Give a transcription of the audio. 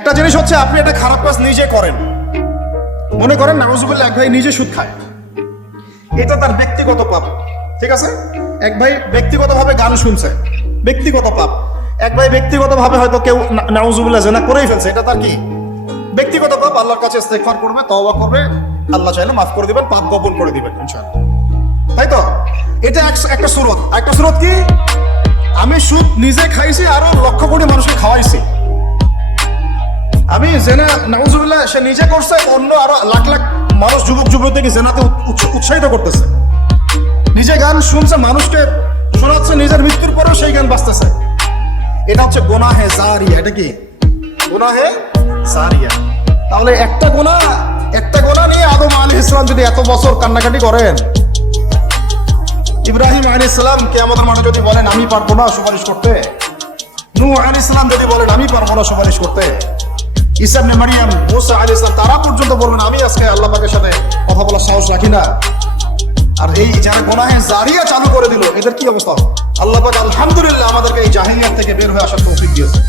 একটা জিনিস হচ্ছে আপনি একটা খারাপ কাজ নিজে করেন, মনে করেন নাউজুবিল্লাহ এক ভাই নিজে সুদ খায়, এটা তার ব্যক্তিগত পাপ, ঠিক আছে? এক ভাই ব্যক্তিগতভাবে গান শুনছে, ব্যক্তিগত পাপ। এক ভাই ব্যক্তিগতভাবে হয়তো কেউ নাউজুবিল্লাহ জিনা করেই ফেলছে, এটা তার কি ব্যক্তিগত পাপ। আল্লাহর কাছে ইস্তেগফার করবে, তওবা করবে, আল্লাহ চাইলে মাফ করে দিবেন, পাপ গোপন করে দিবেন ইনশাআল্লাহ, তাই তো? এটা একটা সুরত। একটা সুরত কি, আমি সুদ নিজে খাইছি আরো লক্ষ কোটি মানুষকে খাওয়াইছি। আমি জেনা নাউজুবিল্লাহ সে নিজে করছে, অন্য আরো লাখ লাখ মানুষ যুবক যুবতীকে জেনাতে উৎসাহিত করতেছে। নিজে গান শুনছে, মানুষকে শোনাচ্ছে, নিজের মৃত্যুর পরেও সেই গান বাজতেছে। এটা হচ্ছে গুনাহে জারিয়া। এটা কি গুনাহে জারিয়া? তাহলে একটা গুনাহ নিয়ে আদম আলাইহিস সালাম যদি এত বছর কান্নাকাটি করেন, ইব্রাহিম আলাইহিস সালাম কিয়ামতের মাঠে যদি বলেন আমি পারবো না সুপারিশ করতে, নূহ আলাইহিস সালাম যদি বলেন আমি পারবো না সুপারিশ করতে, ঈসা ইবনে মারইয়াম, মুসা আলাইহিস সালাম তারা পর্যন্ত বলবেন আমি আজকে আল্লাহ পাকের সাথে কথা বলার সাহস রাখি না, আর এই যারা গুনাহে জারিয়া চালু করে দিল এদের কি অবস্থা? আল্লাহ পাক আলহামদুলিল্লাহ আমাদেরকে এই জাহিলিয়াত থেকে বের হয়ে আসার তৌফিক দিয়েছে।